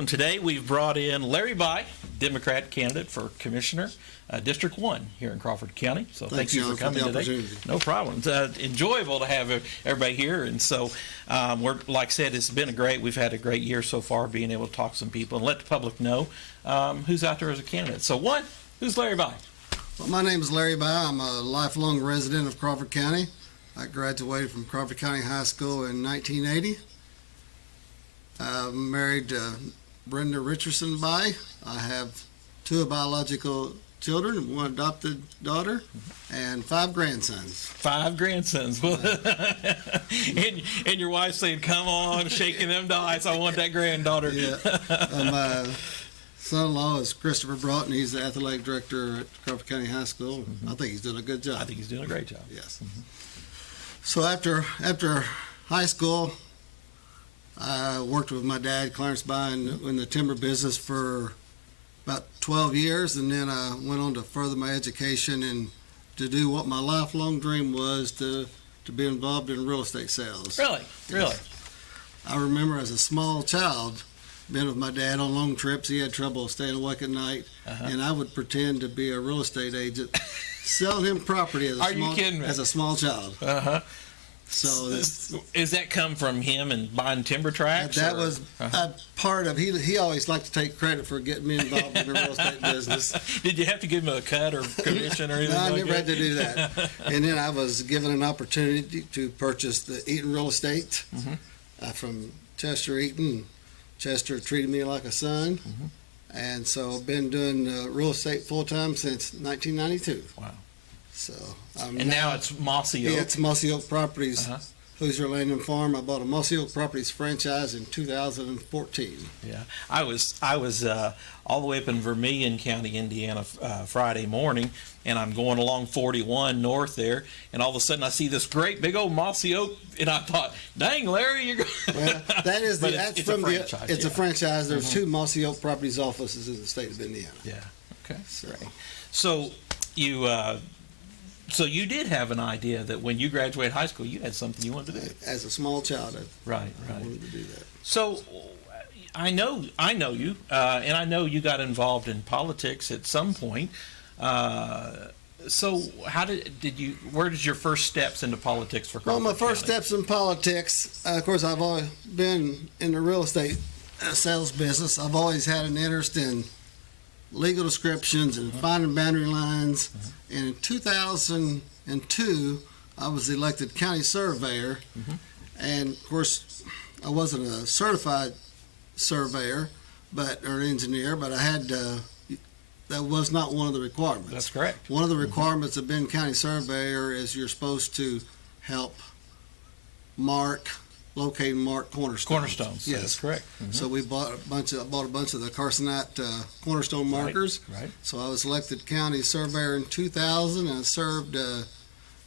and today we've brought in Larry Bye, Democrat candidate for Commissioner, District 1 here in Crawford County. So thank you for coming today. No problem. It's enjoyable to have everybody here. And so, like I said, it's been we've had a great year so far, being able to talk to some people and let the public know who's out there as a candidate. So who's Larry Bye? Well, my name is Larry Bye. I'm a lifelong resident of Crawford County. I graduated from Crawford County High School in 1980. I'm married to Brenda Richardson Bye. I have 2 biological children, 1 adopted daughter, and 5 grandsons. 5 grandsons. and your wife saying, "Come on," shaking them dice. I want that granddaughter. Yeah. My son-in-law is Christopher Broughton. He's the athletic director at Crawford County High School. Mm-hmm. I think he's doing a good job. I think he's doing a great job. Yes. Mm-hmm. So after high school, I worked with my dad, Clarence Bye, in the timber business for about 12 years, and then I went on to further my education and to do what my lifelong dream was, to be involved in real estate sales. Really? I remember as a small child being with my dad on long trips. He had trouble staying awake at night, and I would pretend to be a real estate agent, selling him property as a small child. So is that come from him and buying timber tracts? That was a part of. He always liked to take credit for getting me involved in the real estate business. Did you have to give him a cut or commission or anything? No, I never had to do that. And then I was given an opportunity to purchase the Eaton Real Estate from Chester Eaton. Chester treated me like a son, and so I've been doing real estate full time since 1992. Wow. So now it's Mossy Oak. Yeah, it's Mossy Oak Properties, Hoosier Land and Farm. I bought a Mossy Oak Properties franchise in 2014. Yeah, I was all the way up in Vermilion County, Indiana, Friday morning, and I'm going along 41 north there, and all of a sudden I see this great big old Mossy Oak, and I thought, "Dang, Larry, you're going." Well, it's a franchise. It's a franchise. There's 2 Mossy Oak Properties offices in the state of Indiana. Yeah. Okay. Great. So you. So you did have an idea that when you graduated high school, you had something you wanted to do. As a small child, I wanted to do that. So I know you, and I know you got involved in politics at some point. So how where did your first steps into politics for Crawford Well, my first County? steps in politics, of course, I've always been in the real estate sales business. I've always had an interest in legal descriptions and finding boundary lines. And in 2002, I was elected county surveyor. And of course, I wasn't a certified surveyor, or engineer, but I had that was not one of the requirements. That's correct. One of the requirements of being county surveyor is you're supposed to help locate and mark cornerstones. Cornerstones. Yes, that's correct. So we bought a bunch of the Carsonite cornerstone markers. Right. So I was elected county surveyor in 2000, and I served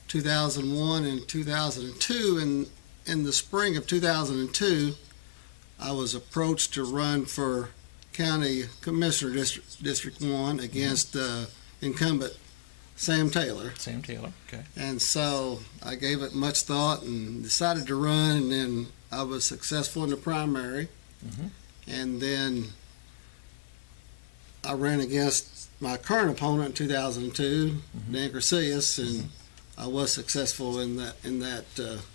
2001 and 2002. And in the spring of 2002, I was approached to run for county commissioner, District 1, against incumbent Sam Taylor. Okay. And so I gave it much thought and decided to run, and then I was successful in the primary. And then I ran against my current opponent in 2002, Dan Corsillas, and I was successful in that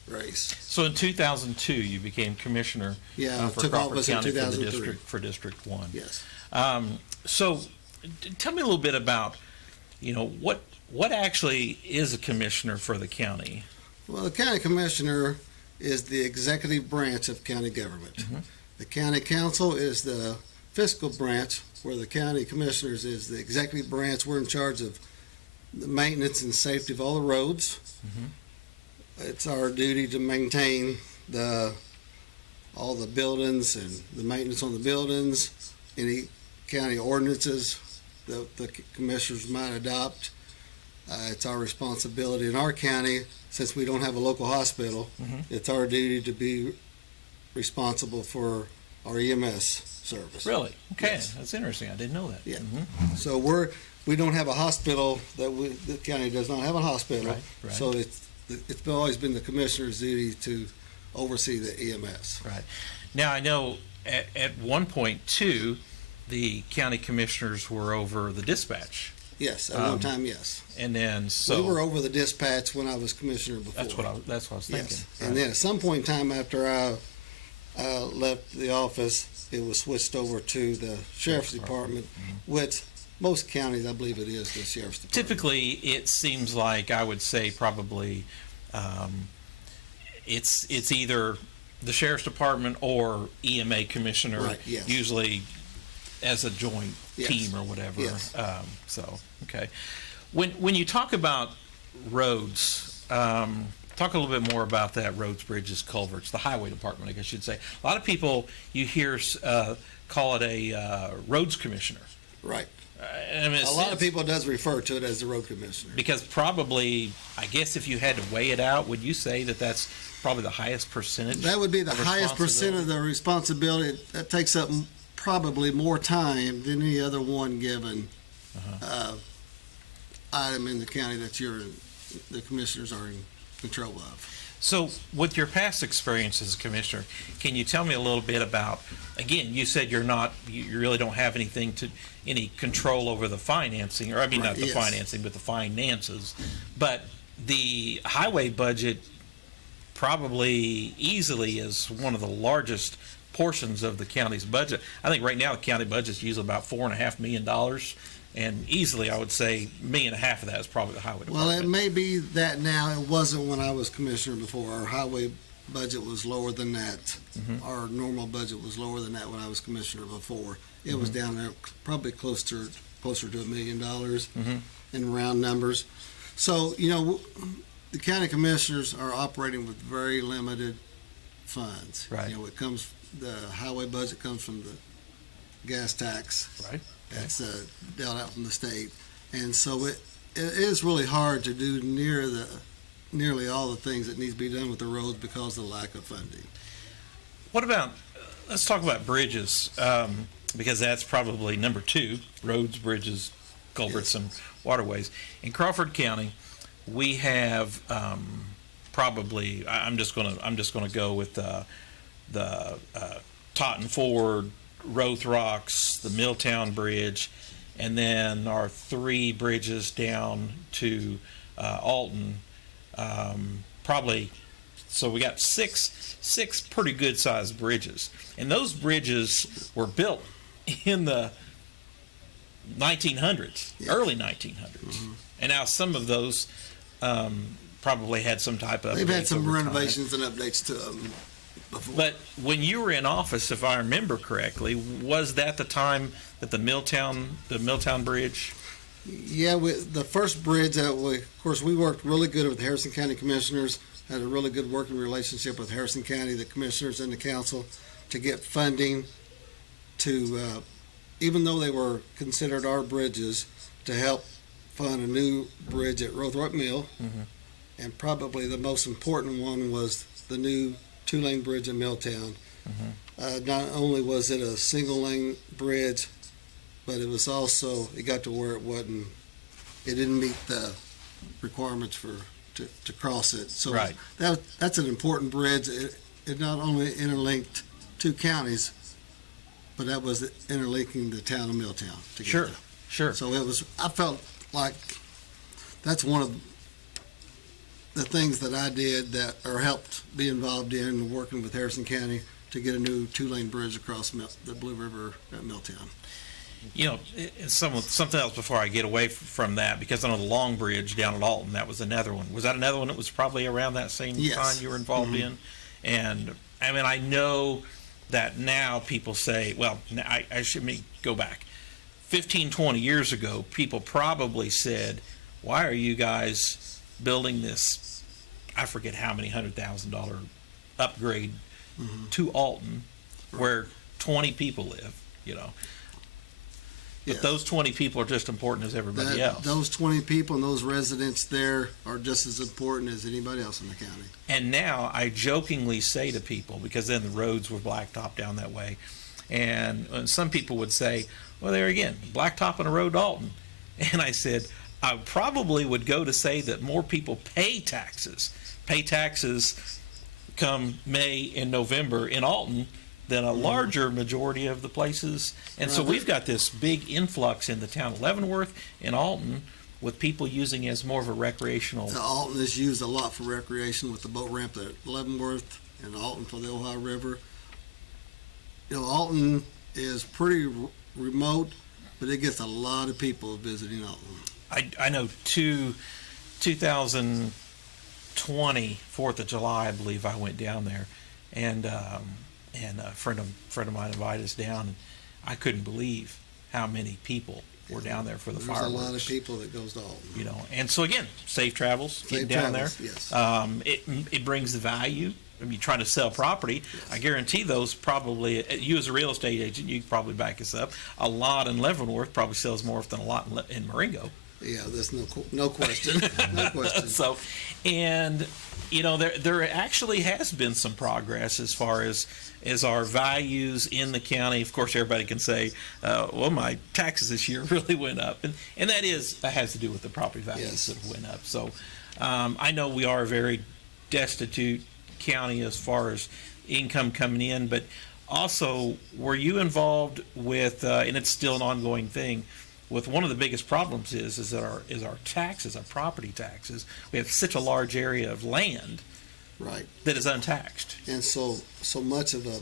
race. So in 2002, you became commissioner for took Crawford office County in 2003. for District 1. Yes. So tell me a little bit about, what actually is a commissioner for the county? Well, the county commissioner is the executive branch of county government. The county council is the fiscal branch, where the county commissioners is the executive branch. We're in charge of the maintenance and safety of all the roads. It's our duty to maintain all the buildings and the maintenance on the buildings, any county ordinances that the commissioners might adopt. It's our responsibility in our county, since we don't have a local hospital, it's our duty to be responsible for our EMS service. Really? Okay, Yes. That's interesting. I didn't know that. Yeah. So we don't have a hospital. The county does not have a hospital. Right. So it's always been the commissioner's duty to oversee the EMS. Right. Now I know at one point too, the county commissioners were over the dispatch. Yes, at one time, yes. And then We were over the dispatch when I was commissioner before. That's what I was thinking. Yes. Right. And then at some point in time after I left the office, it was switched over to the sheriff's department, which most counties, I believe it is the sheriff's department. Typically, it seems like I would say probably it's either the sheriff's department or EMA commissioner, Right, yes. usually as a joint Yes. team or whatever. Yes. Okay. When you talk about roads, talk a little bit more about that, roads, bridges, culverts, the highway department, I guess you'd say. A lot of people you hear call it a roads commissioner. Right. I mean, A lot of people does refer to it as the road commissioner. because probably, I guess if you had to weigh it out, would you say that that's probably the highest percentage? That would be the of highest percent responsibility? of the responsibility. That takes up probably more time than any other one given item in the county that the commissioners are in control of. So, with your past experience as a commissioner, can you tell me a little bit about? Again, you said you really don't have any control over the financing, or I mean, Right, not the yes. financing, but the finances. But the highway budget probably easily is one of the largest portions of the county's budget. I think right now the county budget is usually about $4.5 million, and easily I would say $1.5 million of that is probably the highway Well, department. it may be that now. It wasn't when I was commissioner before. Our highway budget was lower than that. Our normal budget was lower than that when I was commissioner before. It was down there probably closer to $1 million in round numbers. So, the county commissioners are operating with very limited funds. Right. The highway budget comes from the gas tax. Right. That's dealt out from the state. And so it is really hard to do nearly all the things that needs to be done with the roads because of the lack of funding. What about, let's talk about bridges, because that's probably number 2, roads, bridges, culverts, and waterways. In Crawford County, we have probably, I'm just gonna go with the Totten Ford, Rothrox, the Milltown Bridge, and then our 3 bridges down to Alton. Probably, so we got six pretty good sized bridges, and those bridges were built in the 1900s, early 1900s, and now some of those probably had some type of. They've had updates some over time. renovations and updates to them before. But when you were in office, if I remember correctly, was that the time that the Milltown Bridge? Yeah, the first bridge of course, we worked really good with the Harrison County Commissioners, had a really good working relationship with Harrison County, the commissioners and the council, to get funding to, even though they were considered our bridges, to help fund a new bridge at Rothrock Mill. And probably the most important one was the new 2-lane bridge in Milltown. Not only was it a single-lane bridge, but it was also, it got to where it didn't meet the requirements to cross it. So Right. that's an important bridge. It not only interlinked 2 counties, but that was interlinking the town of Milltown together. Sure. So I felt like that's one of the things that I did or helped be involved in working with Harrison County to get a new 2-lane bridge across the Blue River at Milltown. Something else before I get away from that, because I know the Long Bridge down at Alton, that was another one. Was that another one that was probably around that same Yes. time you were involved in? And I mean, I know that now people say, well, I should go back. 15, 20 years ago, people probably said, why are you guys building this, I forget how many $100,000 upgrade to Alton, where 20 people live, But Yes. those 20 people are just important as everybody else. Those 20 people and those residents there are just as important as anybody else in the county. And now I jokingly say to people, because then the roads were blacktop down that way, and some people would say, well, there again, blacktop on a road to Alton. And I said, I probably would go to say that more people pay taxes come May and November in Alton than a larger majority of the places. And so Right. we've got this big influx in the town of Leavenworth and Alton with people using it as more of a recreational. Alton is used a lot for recreation with the boat ramp at Leavenworth and Alton for the Ohio River. Alton is pretty remote, but it gets a lot of people visiting Alton. I know 2020 4th of July, I believe I went down there, and a friend of mine invited us down, and I couldn't believe how many people were down there for the There's fireworks. a lot of people that goes to Alton. And so again, safe travels, Safe getting down travels, there. yes. It brings the value. I mean, trying to sell property, I guarantee those probably, you as a real estate agent, you can probably back us up. A lot in Leavenworth probably sells more than a lot in Marengo. Yeah, there's no question. No question. So, and there actually has been some progress as far as our values in the county. Of course, everybody can say, well, my taxes this year really went up, and that has to do with the property values Yes. that went up. So, I know we are a very destitute county as far as income coming in, but also, were you involved with, and it's still an ongoing thing, with one of the biggest problems is that our taxes, our property taxes, we have such a large area of land Right. that is untaxed. And so much of a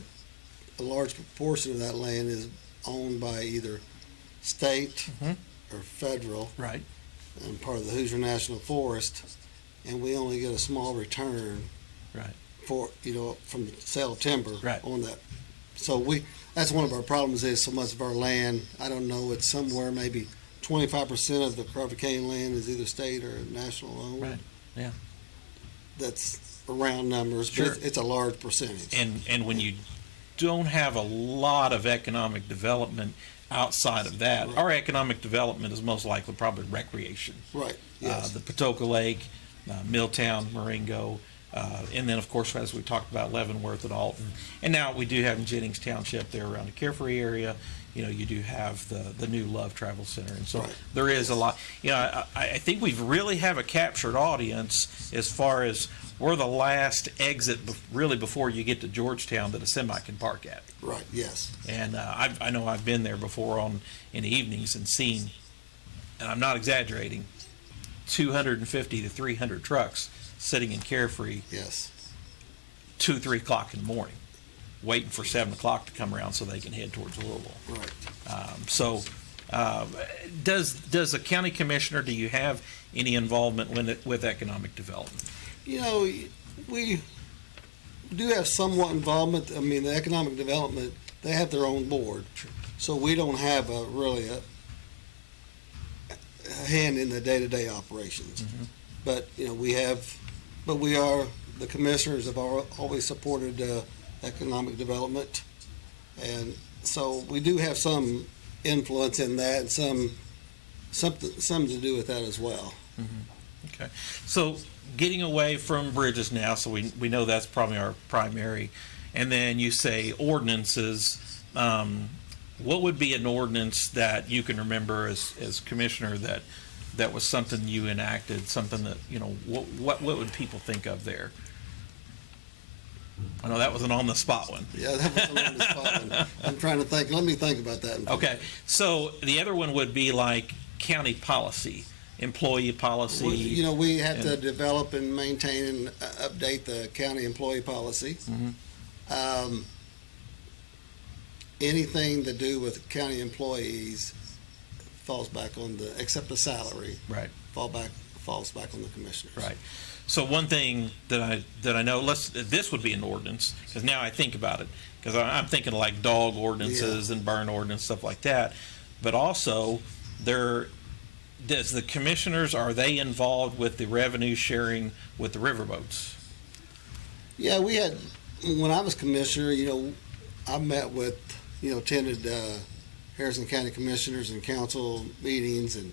large proportion of that land is owned by either state Mhm. or federal Right. and part of the Hoosier National Forest, and we only get a small return Right. for, from the sale of timber Right. on that. So that's one of our problems is so much of our land, I don't know, it's somewhere maybe 25% of the Crawford County land is either state or national owned. Right. Yeah. That's around numbers, Sure. but it's a large percentage. And when you don't have a lot of economic development outside of that, Right. our economic development is most likely probably recreation. Right, yes. The Patoka Lake, Milltown, Marengo, and then, of course, as we talked about, Leavenworth and Alton. And now we do have in Jennings Township there around the Carefree area, you do have the new Love Travel Center. And so Right. there is a lot. I think we've really have a captured audience as far as we're the last exit really before you get to Georgetown that a semi can park at. Right, yes. And I know I've been there before in the evenings and seen, and I'm not exaggerating, 250 to 300 trucks sitting in Carefree Yes. 2-3 o'clock in the morning, waiting for 7 o'clock to come around so they can head towards Louisville. Right. Does a county commissioner, do you have any involvement with economic development? We do have somewhat involvement. I mean, the economic development, they have their own board. So we don't have really a hand in the day-to-day operations. Mhm. But, the commissioners have always supported economic development. And so we do have some influence in that and something to do with that as well. Okay. So getting away from bridges now, so we know that's probably our primary. And then you say ordinances. What would be an ordinance that you can remember as commissioner that was something you enacted, something that, what would people think of there? I know that was an on-the-spot one. Yeah, that was an on-the-spot one. I'm trying to think. Let me think about that. Okay. So the other one would be like county policy, employee policy. We have to develop and maintain and update the county employee policy. Mhm. Anything to do with county employees falls back on except the salary, Right. falls back on the commissioners. Right. So one thing that I know, this would be an ordinance, because now I think about it, because I'm thinking of like dog ordinances and burn ordinance, stuff like that. But also, does the commissioners, are they involved with the revenue sharing with the riverboats? Yeah, we had, when I was commissioner, I met with, attended Harrison County Commissioners and council meetings, and,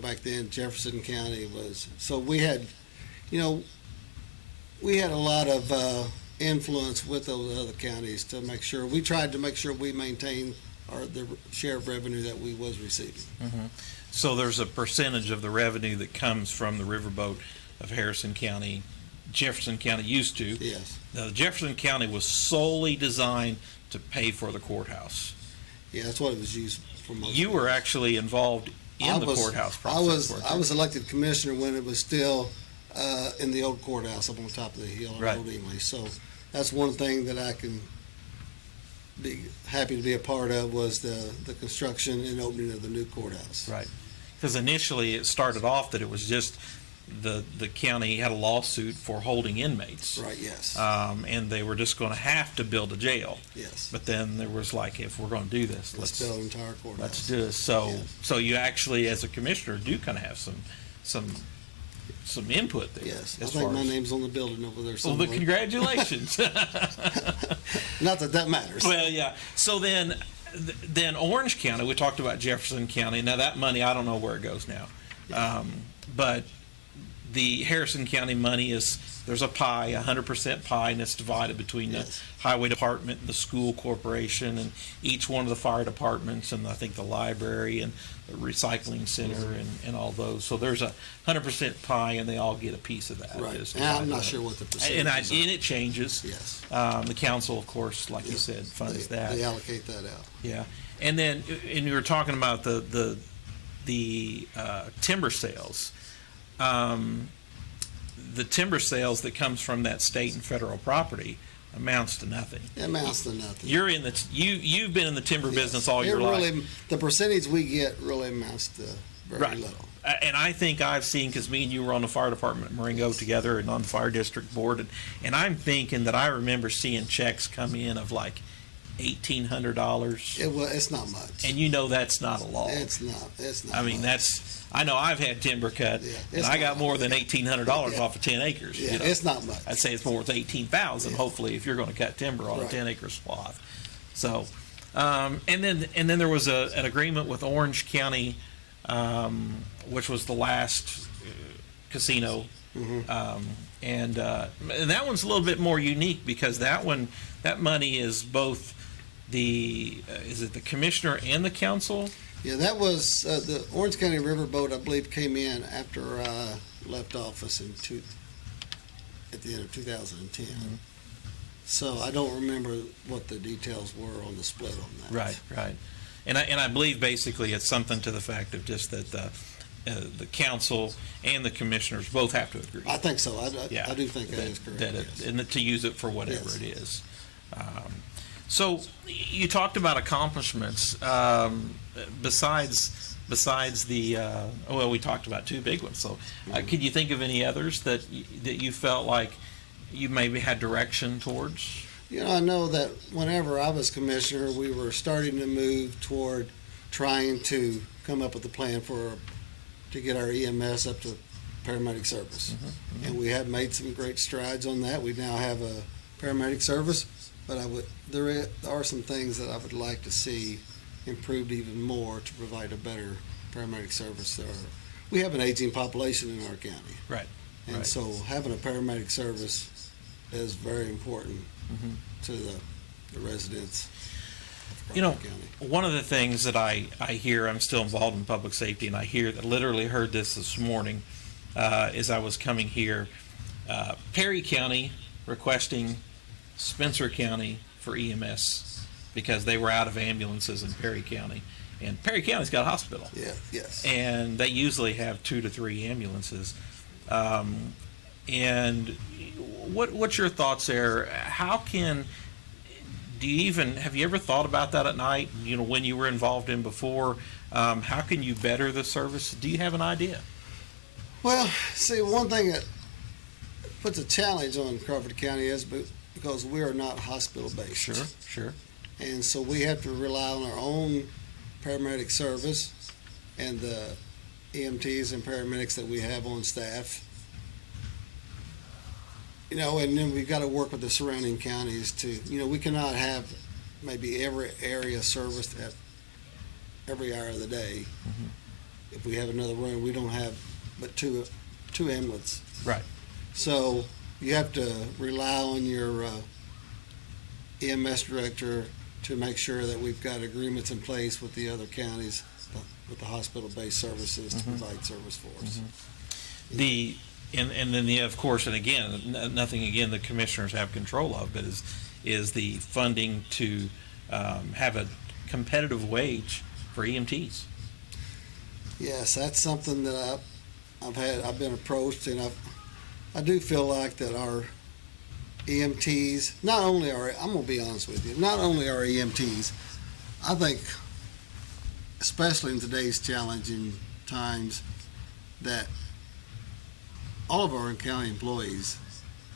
back then Jefferson County was, so we had a lot of influence with those other counties to make sure, we tried to make sure we maintained the share of revenue that we was receiving. Mm-hmm. So there's a percentage of the revenue that comes from the riverboat of Harrison County Jefferson County used to. Yes. Now, Jefferson County was solely designed to pay for the courthouse. Yeah, that's what it was used for most. You were actually involved in the courthouse process. I was elected commissioner when it was still in the old courthouse up on top of the hill in Right. Old Emily. So that's one thing that I can be happy to be a part of, was the construction and opening of the new courthouse. Right. Because initially it started off that it was just the county had a lawsuit for holding inmates. Right, yes. And they were just going to have to build a jail. Yes. But then there was like, if we're going to do this, Let's build an entire courthouse. let's do it. So, Yeah. so you actually, as a commissioner, do kind of have some input there. Yes, I as think far my as- name's on the building over there Well, somewhere. congratulations. Not that that matters. Well, yeah. So then Orange County, we talked about Jefferson County. Now that money, I don't know where it goes now. But the Harrison County money there's a pie, 100% pie, and it's divided between Yes. the highway department, and the school corporation, and each one of the fire departments, and I think the library and the recycling center and all those. So there's a 100% pie, and they all get a piece of that. Right. It's And I'm divided not up. sure what the percentage And is. it changes. Yes. The council, of course, like you said, funds that. They allocate that out. Yeah, and then you were talking about the timber sales. The timber sales that comes from that state and federal property amounts to nothing. It amounts to nothing. You've been in the timber business all It your life, really, the percentage we get really amounts to very right? little. And I think I've seen, because me and you were on the fire department at Marengo together and on the fire district board, and I'm thinking that I remember seeing checks come in of like $1,800, It's not much. and you know that's not a law. It's not. I mean, much. I know I've had timber cut, Yeah, and it's I got not more than $1,800 Yeah. off of 10 acres. Yeah, you know. it's not much. I'd say it's more worth 18,000. Yeah. Hopefully, if you're going to cut timber on Right. a 10-acre swath. So, and then there was an agreement with Orange County, which was the last casino, and that one's a little bit more unique because that money is both is it the commissioner and the council? Yeah, that was the Orange County Riverboat. I believe came in after I left office at the end of 2010. So I don't remember what the details were on the split on that. Right. And I believe basically it's something to the fact of just that the council and the commissioners both have to agree. I think so. Yeah, I do think that is correct. yes. And to use it for whatever Yes. it is. So you talked about accomplishments. Besides the well, we talked about two big ones. So could you think of any others that you felt like you maybe had direction towards? You know, I know that whenever I was commissioner, we were starting to move toward trying to come up with a plan to get our EMS up to paramedic service. And we have made some great strides on that. We now have a paramedic service, but there are some things that I would like to see improved even more to provide a better paramedic service. We have an aging population in our county. Right. And Right. so having a paramedic service is very important to the residents of You know, Crawford County. one of the things that I hear, I'm still involved in public safety, and I literally heard this morning as I was coming here. Perry County requesting Spencer County for EMS because they were out of ambulances in Perry County. And Perry County's got a hospital. Yeah, yes. And they usually have 2 to 3 ambulances. And what's your thoughts there? Have you ever thought about that at night? You know, when you were involved in before, how can you better the service? Do you have an idea? Well, see, one thing that puts a challenge on Crawford County is because we are not hospital-based. Sure. And so we have to rely on our own paramedic service and the EMTs and paramedics that we have on staff. You know, and then we've got to work with the surrounding counties we cannot have maybe every area serviced at every hour of the day. If we have another room, we don't have but two ambulances. Right. So you have to rely on your EMS director to make sure that we've got agreements in place with the other counties, with the hospital-based services to provide service for us. And then of course, and again, nothing again the commissioners have control of, but is the funding to have a competitive wage for EMTs. Yes, that's something that I've been approached, and I do feel like that our EMTs, I'm gonna be honest with you, not only our EMTs, I think, especially in today's challenging times, that all of our county employees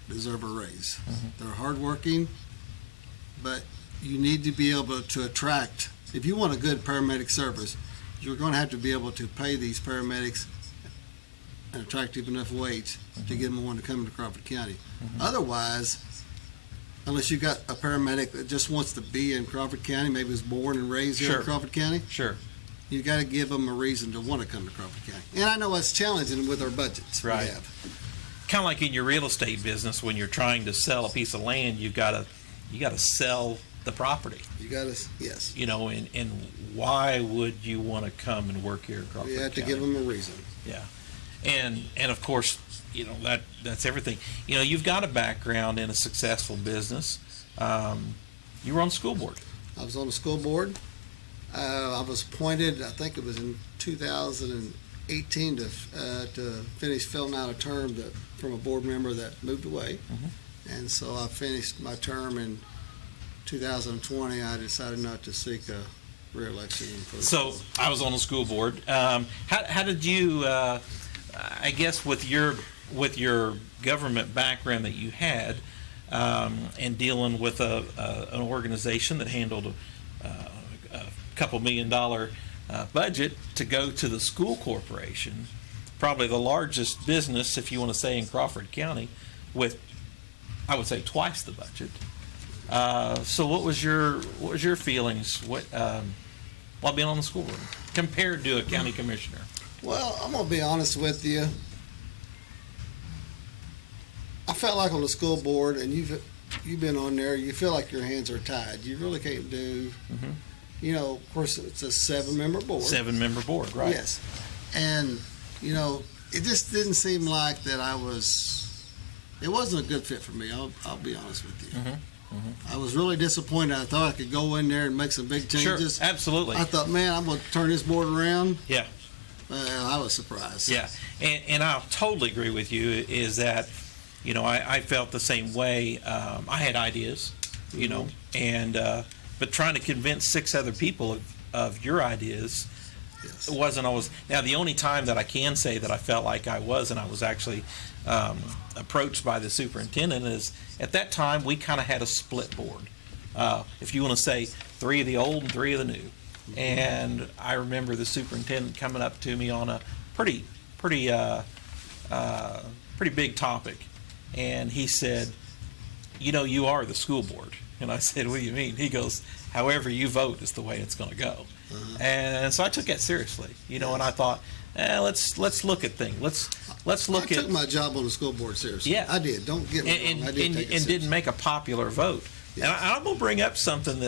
deserve a raise. They're hardworking, but you need to be able to attract, if you want a good paramedic service, you're going to have to be able to pay these paramedics an attractive enough wage to get them want to come to Crawford County. Otherwise, unless you got a paramedic that just wants to be in Crawford County, maybe was born and raised here in Crawford County, you got to give them a reason to want to come to Crawford County. And I know it's challenging with our budgets we have. Kind of like in your real estate business, when you're trying to sell a piece of land, you got to sell the property. You got to, yes. You know, and why would you want to come and work here in Crawford County? You have to give them a reason. Yeah, and of course, you know that's everything. You know, you've got a background in a successful business. You were on the school board. I was on the school board. I was appointed, I think it was in 2018, to finish filling out a term from a board member that moved away. And so I finished my term in 2020. I decided not to seek a re-election. So I was on the school board. How did you, I guess with your government background that you had, and dealing with an organization that handled a couple $1 million budget, to go to the school corporation, probably the largest business, if you want to say, in Crawford County, with, I would say, twice the budget. So what was your feelings while being on the school board compared to a county commissioner? Well, I'm gonna be honest with you. I felt like on the school board, and you've been on there, you feel like your hands are tied. You really can't do. You know, of course, it's a 7-member board. 7-member board, right? Yes, and you know, it just didn't seem like that it wasn't a good fit for me. I'll be honest with you. I was really disappointed. I thought I could go in there and make some big changes. Sure, absolutely. I thought, man, I'm going to turn this board around. Yeah. I was surprised. Yeah, and I'll totally agree with you, is that, you know, I felt the same way. I had ideas, you know, and but trying to convince 6 other people of your ideas, it wasn't always. Now, the only time that I can say that I felt like I was actually approached by the superintendent, is at that time we kind of had a split board. If you want to say 3 of the old and 3 of the new. And I remember the superintendent coming up to me on a pretty big topic, and he said, "You know, you are the school board." And I said, "What do you mean?" He goes, "However you vote is the way it's going to go." And so I took that seriously, you know, and I thought, let's look at things. Let's look at. I took my job on the school board seriously. Yeah, I did. Don't get me wrong. I did take it seriously. And didn't make a popular vote. Yes. And I'm going to bring up something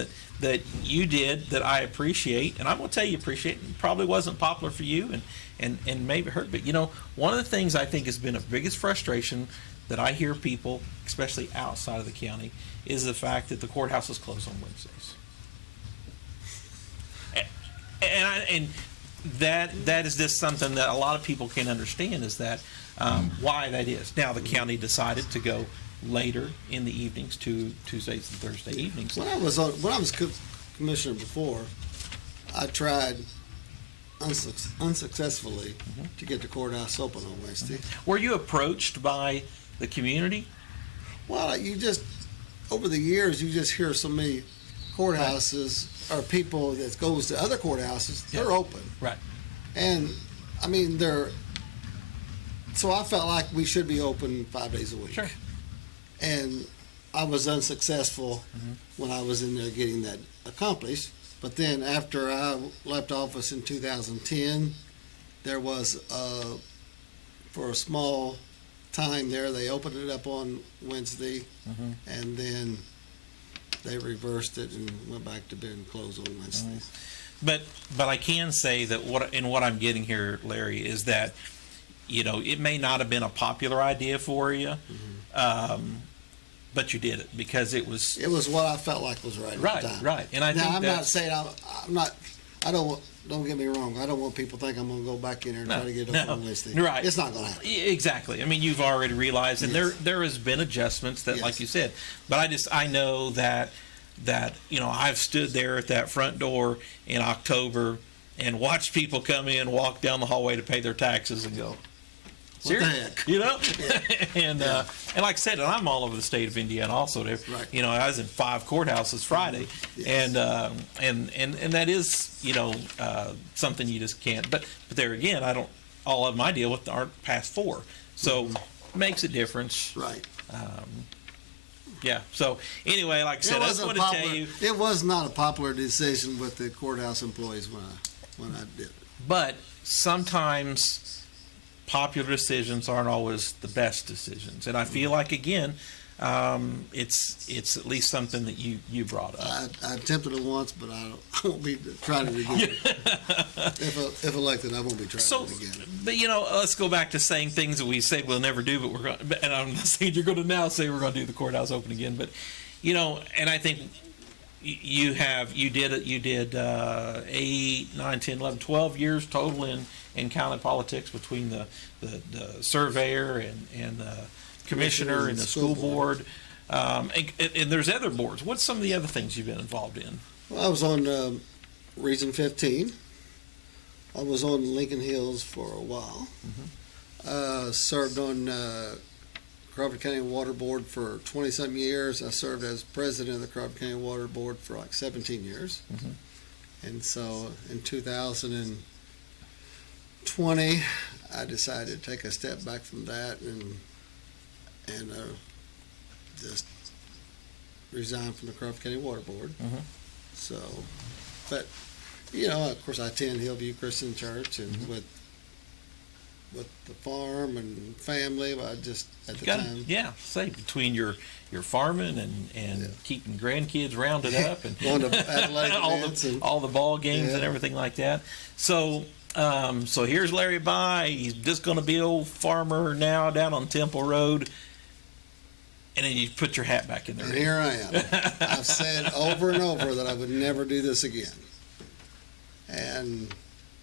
that you did that I appreciate, and I'm going to tell you appreciate. It probably wasn't popular for you, and maybe hurt, but you know, one of the things I think has been a biggest frustration that I hear people, especially outside of the county, is the fact that the courthouse is closed on Wednesdays. And that is just something that a lot of people can't understand, is that why that is. Now, the county decided to go later in the evenings to Tuesdays and Thursday evenings. When I was commissioner before, I tried unsuccessfully to get the courthouse open on Wednesday. Were you approached by the community? Well, over the years, you just hear so many courthouses or people that goes to other courthouses, they're open. Right. And, I mean, so I felt like we should be open 5 days a week. Sure. And I was unsuccessful when I was in there getting that accomplished. But then after I left office in 2010, there was, for a small time there, they opened it up on Wednesday, and then they reversed it and went back to being closed on Wednesdays. But I can say that what I'm getting here, Larry, is that you know, it may not have been a popular idea for you, but you did it because it was what I felt like was right at the time. Right. And I now, think I'm not saying I'm not. I don't get me wrong. I don't want people to think I'm going to go back in there and try to get up on this thing. Right. It's not going to happen. Exactly. I mean, you've already realized, and Yes. there has been adjustments that, Yes. like you said, but I know that you know, I've stood there at that front door in October and watched people come in, walk down the hallway to pay their taxes, and go, What the heck? you know? And like I said, I'm all over the state of Indiana also. Right. You know, I was in 5 courthouses Friday, Yes. and that is, you know, something you just can't. But there again, all of my deal with aren't past 4, so makes a difference. Right. Yeah. So anyway, like I said, I just want to tell you. It was not a popular decision with the courthouse employees when I did it. But sometimes popular decisions aren't always the best decisions, and I feel like again, it's at least something that you brought up. I attempted it once, but I won't be trying it again. If elected, I won't be trying it again. But you know, let's go back to saying things that we said we'll never do, but we're going. And I'm not saying you're going to now say we're going to do the courthouse open again, but you know, and I think you did 8, 9, 10, 11, 12 years total in county politics between the surveyor and the commissioner and the school board. And there's other boards. What's some of the other things you've been involved in? Well, I was on Region 15. I was on Lincoln Hills for a while. Served on Crawford County Water Board for 20-something years. I served as president of the Crawford County Water Board for like 17 years. And so in 2020, I decided to take a step back from that and just resign from the Crawford County Water Board. So, but you know, of course, I attend Hillview Christian Church, and with the farm and family, I just at the time. Yeah, say between your farming and keeping grandkids rounded up and going to athletic all the ball games and everything like that. So. So here's Larry Bye. He's just going to be an old farmer now down on Temple Road. And then you put your hat back in there. And here I am. I've said over and over that I would never do this again. And,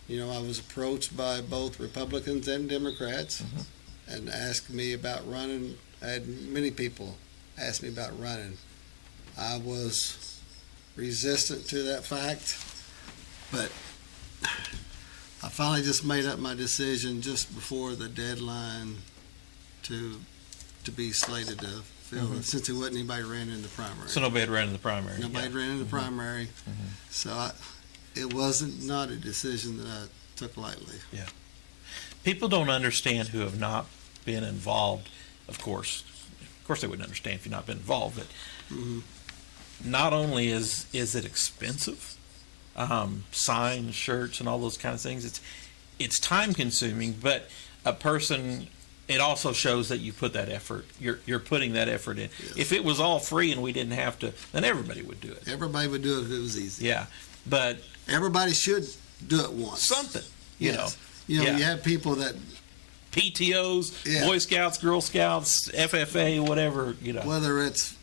you know, I was approached by both Republicans and Democrats and asked me about running. I had many people ask me about running. I was resistant to that fact, but I finally just made up my decision just before the deadline to be slated to fill it, since there wasn't anybody ran in the primary. So nobody had ran in the primary. Nobody ran in the primary. So it wasn't not a decision that I took lightly. Yeah. People don't understand who have not been involved. Of course they wouldn't understand if you've not been involved, but not only is it expensive, signs, shirts, and all those kind of things. It's time consuming, but a person. It also shows that you put that effort. You're putting that effort in. Yes. If it was all free and we didn't have to, then everybody would do it. Everybody would do it if it was easy. Yeah, but everybody should do it once. Something, you know. You know, you have people that PTOs, Boy Scouts, Girl Scouts, FFA, whatever, you know. Whether it's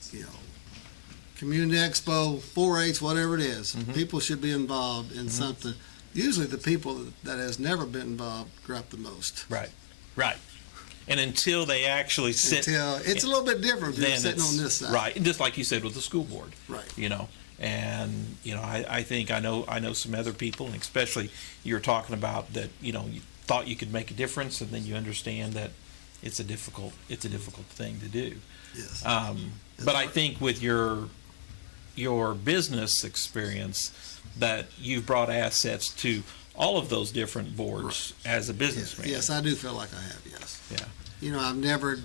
Community Expo, 4-H, whatever it is, people should be involved in something. Usually the people that has never been involved grab the most. Right. And until they actually sit. It's a little bit different if you're sitting on this side. Right. And just like you said with the school board. Right. You know. And, you know, I think I know some other people, and especially you were talking about that, you know, you thought you could make a difference, and then you understand that it's a difficult thing to do. Yes. But I think with your business experience that you've brought assets to all of those different boards as a businessman. Yes, I do feel like I have, yes. Yeah. You know, I've never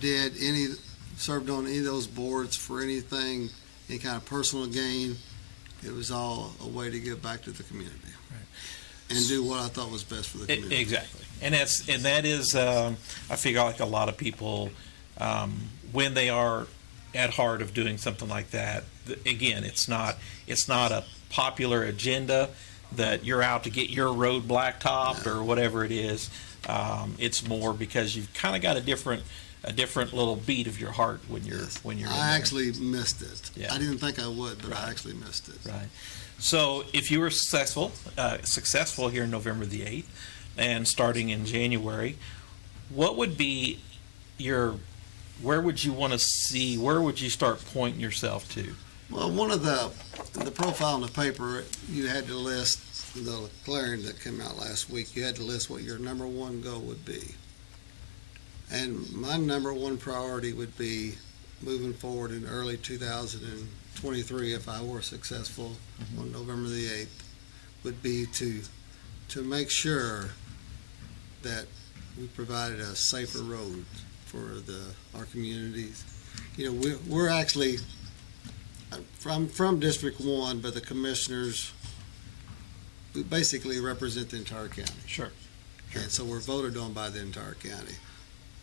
served on any of those boards for any kind of personal gain. It was all a way to give back to the community. Right. And do what I thought was best for the community. Exactly. And that is, I feel like a lot of people, when they are at heart of doing something like that, again, it's not a popular agenda. that you're out to get your road blacktopped or whatever it is. It's more because you've kind of got a different little beat of your heart when you're Yes. when you're. I actually missed it. Yeah. I didn't think I would, but Right. I actually missed it. Right. So if you were successful here November the 8th and starting in January, what would be where would you want to see, where would you start pointing yourself to? Well, in the profile in the paper, you had to list the Clarion that came out last week. You had to list what your number one goal would be. And my number one priority would be moving forward in early 2023, if I were successful on November the 8th, would be to make sure that we provided a safer road for our communities. You know, we're actually, from District 1, but the commissioners, we basically represent the entire county. Sure. And so we're voted on by the entire county.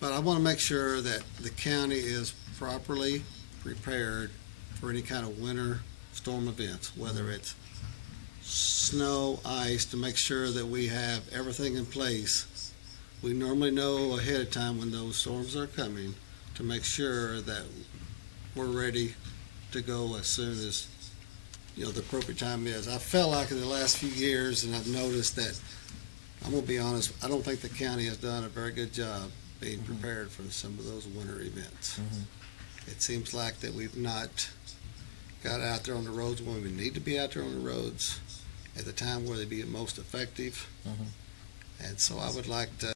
But I want to make sure that the county is properly prepared for any kind of winter storm events, whether it's snow, ice, to make sure that we have everything in place. We normally know ahead of time when those storms are coming to make sure that we're ready to go as soon as, the appropriate time is. I felt like in the last few years, and I've noticed that, I'm going to be honest, I don't think the county has done a very good job being prepared for some of those winter events. It seems like that we've not got out there on the roads when we need to be out there on the roads at the time where they'd be most effective. And so I would like to